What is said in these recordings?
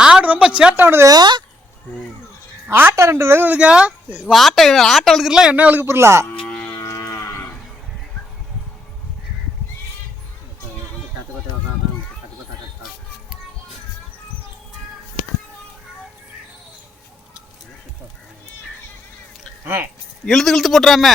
ஆடு ரொம்ப சேட்டை பண்ணுது. ஆட்டை 2 வெளுக்க ஆட்டை வெளுக்கலாம், என்ன வெளுக்க போடல. இழுத்து போட்டுறாம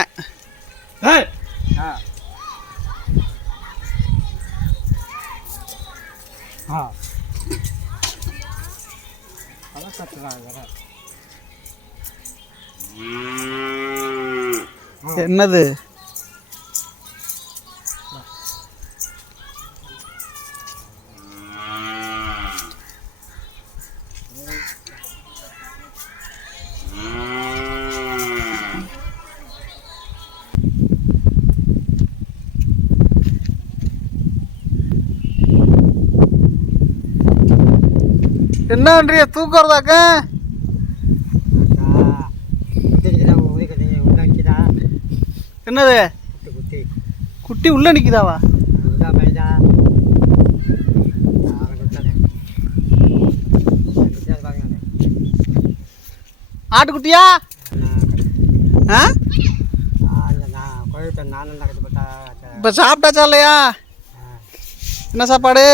என்னது என்ன பண்றிய? தூக்கம் வருதாக்க? என்னது குட்டி உள்ள நிக்குதாவா? ஆட்டுக்குட்டியா? இப்ப சாப்பிட்டாச்சா இல்லையா? என்ன சாப்பாடு?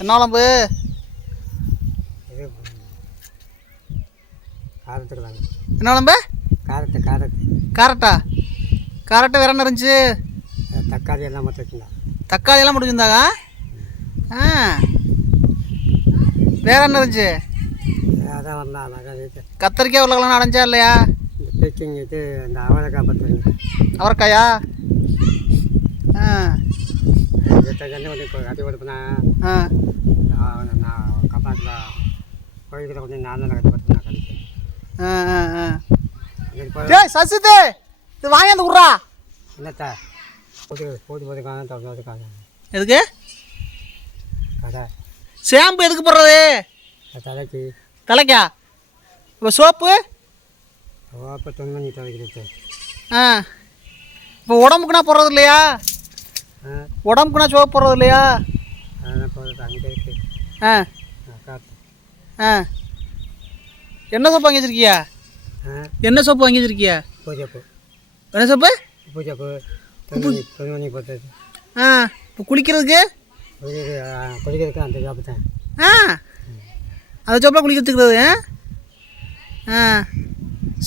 என்ன குழம்பு? என்ன குழம்பு? காரட்டா? காரட்டை வேற என்ன இருந்துச்சு? தக்காளி எல்லாம் மட்டும். தக்காளி எல்லாம் முடிஞ்சிருந்தாங்க. வேற என்ன இருந்துச்சு? கத்தரிக்காய் உருளைக்கிழங்கு அடைஞ்சா இல்லையா? இந்த அவரைக்காய் பத்து. அவரைக்காயா? கட்டி கொடுப்பேன் கப்பாட்டில் கோயிலுக்கு கொஞ்சம் நான் கட்டி கொடுப்பேன். சசிதே இது வாங்கி விட்றா. என்னத்தா போதுக்காக எதுக்கு கடை ஷாம்பு எதுக்கு போடுறது? தலைக்கா? இப்போ சோப்பு துணி துவைக்கிறது. இப்போ உடம்புக்குனா போடுறது இல்லையா? உடம்புக்குனா சோப்பு போடுறது இல்லையா? அங்கே இருக்கு. என்ன சோப்பு வாங்கி வச்சிருக்கியா? என்ன சோப்பு வாங்கி வச்சிருக்கியா? பூஜைப்பு. என்ன சோப்பு? பூஜைப்பு துணி போட்டது. இப்போ குளிக்கிறதுக்கு அந்த சோப்பு தான். அந்த சோப்பில் குளிக்கிறதுக்குறது.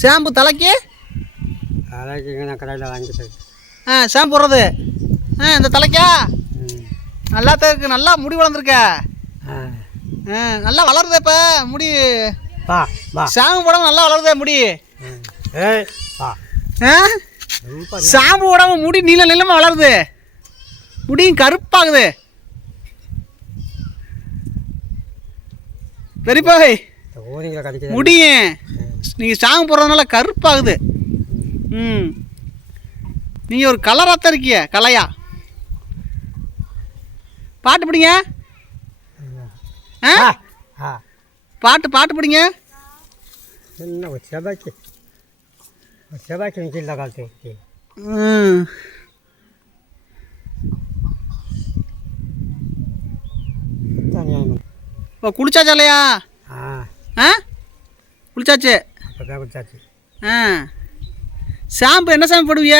ஷாம்பு தலைக்கு நான் கடையில் வாங்கிட்டது. ஷாம்பு போடுறது இந்த தலைக்கா? நல்லா இருக்கு. நல்லா முடி வளர்ந்துருக்க. நல்லா வளருது. இப்போ முடி ஷாம்பு போடாமல் நல்லா வளருதே முடி. ஷாம்பு போடாமல் முடி நீளமாக வளருது. முடியும் கருப்பாகுது. பெரியப்பாய் முடியும் நீங்கள் ஷாம்பு போடுறதுனால கருப்பாகுது. நீங்கள் ஒரு கலராக தான் இருக்கிய. கலையா பாட்டு பிடிங்க. பாட்டு பிடிங்க. என்ன செவ்வாய்க்கு நிற்கல காலத்து. இப்போ குளிச்சாச்சா இல்லையா? குளிச்சாச்சு. குளிச்சாச்சு. ஷாம்பு என்ன ஷாம்பு போடுவிய?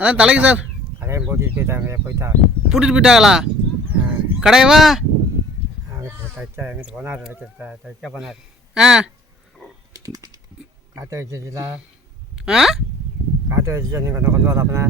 அதான் தலைக்கு சார். கடையும் போட்டுட்டு போயிட்டாங்களா? கடையவா? தைக்க போனார். காற்று வச்சுச்சுல. காற்று வச்சு நீங்கள் கொஞ்சம் கொண்டு வரப்பண்ண.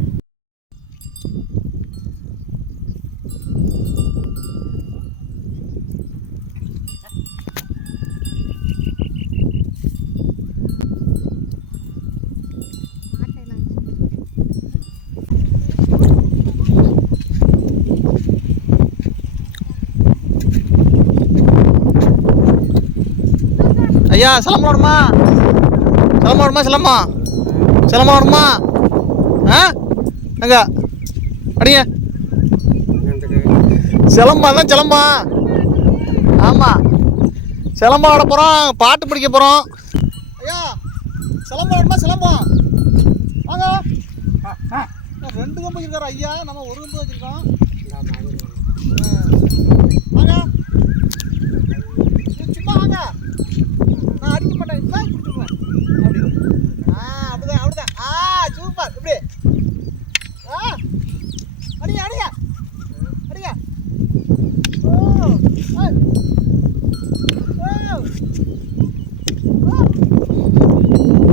ஐயா சிலம்பம் ஓடுமா? சிலம்பம் வேணுமா? ஆ எங்க அடிங்க. சிலம்பம் தான் சிலம்பம். ஆமாம், சிலம்பம் ஆட போகிறோம், பாட்டு பிடிக்க போகிறோம். ஐயா சிலம்பம் வேணுமா? சிலம்பம் வாங்க. 2 கம்பு வச்சிருக்காரு ஐயா, நம்ம 1 கம்பு வச்சிருக்கோம். வாங்க சும்மா வாங்க, நான் அடிக்க மாட்டேன், இப்ப கொடுத்துருவேன். அப்படி அப்படிதான் அப்படிதான். சூப்பர். இப்படி அடிங்க அடிங்க அடிங்க. ஓ ஏய். ஓ ஓ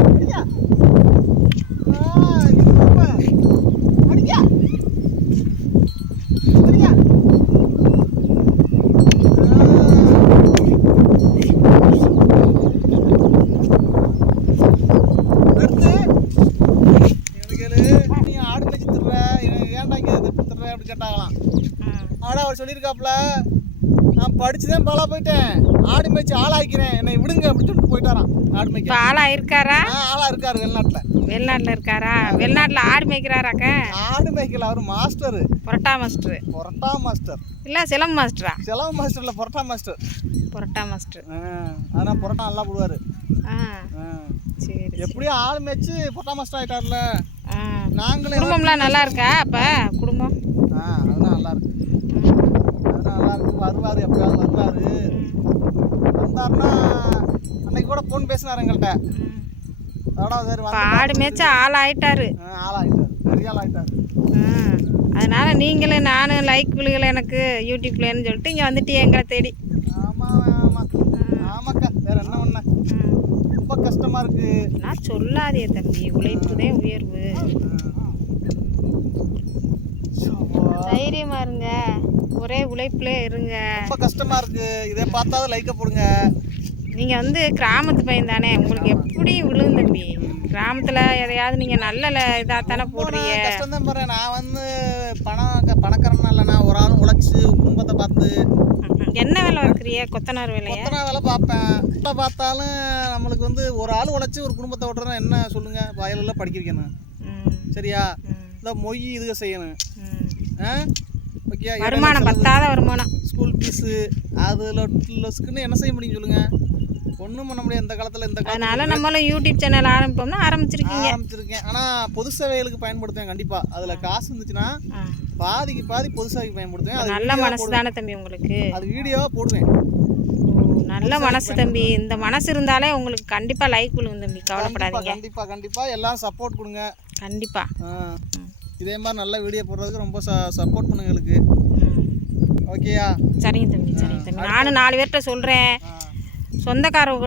அடிங்க. சூப்பர். அடிங்க அடிங்க. அடுத்து நீ ஆடு மேய்ச்சி தர்ற, ஏன்டா இங்கே தர்ற அப்படி கேட்டாங்களாம். ஆனால் அவர் சொல்லியிருக்காப்புல, நான் படிச்சுதான் பாலா போயிட்டேன், ஆடு மேய்ச்சி ஆளாக்கிறேன், என்னை விடுங்க அப்படின்னு சொல்லிட்டு போயிட்டாராம். ஆடு மேய்க்க இப்போ ஆளா இருக்காரா? ஆளா இருக்காரு வெளிநாட்டில். வெளிநாட்டில் இருக்காரா? வெளிநாட்டில் ஆடு மேய்க்கிறாராக்க? ஆடு மேய்க்கல, அவர் master. Parotta master. Parotta master இல்லை சிலம்பு மாஸ்டரா? செலவு மாஸ்டர் இல்லை, புரோட்டா மாஸ்டர். Parotta master. ஆனால் புரோட்டா நல்லா போடுவார். சரி. எப்படியும் ஆடு மேய்ச்சி புரோட்டா மாஸ்டர் ஆகிட்டார்ல. நாங்களே குடும்பம்லாம் நல்லா இருக்கா? அப்போ குடும்பம் அதெல்லாம் நல்லா இருக்கு. அதெல்லாம் நல்லா இருக்கு. வருவார், எப்பயாவது வருவார். வந்தாருன்னா அன்னைக்கு கூட ஃபோன் பேசினார் எங்கள்கிட்ட. அதோட சரி இப்போ ஆடு மேய்ச்சி ஆள் ஆயிட்டாரு. ஆளாகிட்டார், பெரிய ஆள் ஆகிட்டார். அதனால நீங்களும் நானும் லைக் விழுகலை எனக்கு யூடியூப்லன்னு சொல்லிட்டு இங்கே வந்துட்டு எங்களை தேடி. ஆமாம் ஆமாம் ஆமாக்கா, வேற என்ன பண்ண, ரொம்ப கஷ்டமாக இருக்கு. நான் சொல்லாதே தம்பி, உழைப்புதே உயர்வு. தைரியமா இருங்க, ஒரே உழைப்புல இருங்க. ரொம்ப கஷ்டமாக இருக்கு. இதை பார்த்தாவது லைக்கை போடுங்க. நீங்கள் வந்து கிராமத்து பையன் தானே, உங்களுக்கு எப்படி விழுகும் தம்பி? கிராமத்தில் எதையாவது நீங்கள் நல்ல இதாக தானே போடுறீங்க. கஷ்டம் தான் போகிறேன். நான் வந்து பணக்காரனா இல்லை, நான் ஒரு ஆளும் உழைச்சி குடும்பத்தை பார்த்து. என்ன வேலை பார்க்குறிய? கொத்தனார் வேலையா? கொத்தனார் வேலை பார்ப்பேன். வேலை பார்த்தாலும் நம்மளுக்கு வந்து ஒரு ஆள் உழைச்சி ஒரு குடும்பத்தை ஓட்டுறேன்னா என்ன சொல்லுங்கள், வயலில் படிக்க வைக்கணும். சரியா? இந்த மொய் இதுக செய்யணும். ஓகே, வருமானம் பத்தாத வருமானம், ஸ்கூல் ஃபீஸு அதுக்குன்னு என்ன செய்ய முடியும் சொல்லுங்கள்? ஒன்றும் பண்ண முடியாது இந்த காலத்தில். இந்த அதனால நம்மளும் யூடியூப் சேனல் ஆரம்பிப்போம்னா ஆரம்பிச்சிருக்கேன். ஆனால் பொது சேவைகளுக்கு பயன்படுத்துவேன் கண்டிப்பாக. அதில் காசு இருந்துச்சுன்னா பாதிக்கு பாதி பொது சேவைக்கு பயன்படுத்துவேன். அது நல்ல மனசு தானே தம்பி உங்களுக்கு? அது வீடியோவாக போடுவேன். நல்ல மனசு தம்பி. இந்த மனசு இருந்தாலே உங்களுக்கு கண்டிப்பாக லைக் விழுகும் தம்பி, கவலைப்படாதீங்க. கண்டிப்பாக எல்லாம் சப்போர்ட் கொடுங்க. கண்டிப்பாக இதே மாதிரி நல்ல வீடியோ போடுறதுக்கு ரொம்ப சப்போர்ட் பண்ணுங்க எங்களுக்கு. ஓகேயா? சரிங்க தம்பி, சரிங்க தம்பி. நானும் 4 பேர்கிட்ட சொல்கிறேன், சொந்தக்காரங்க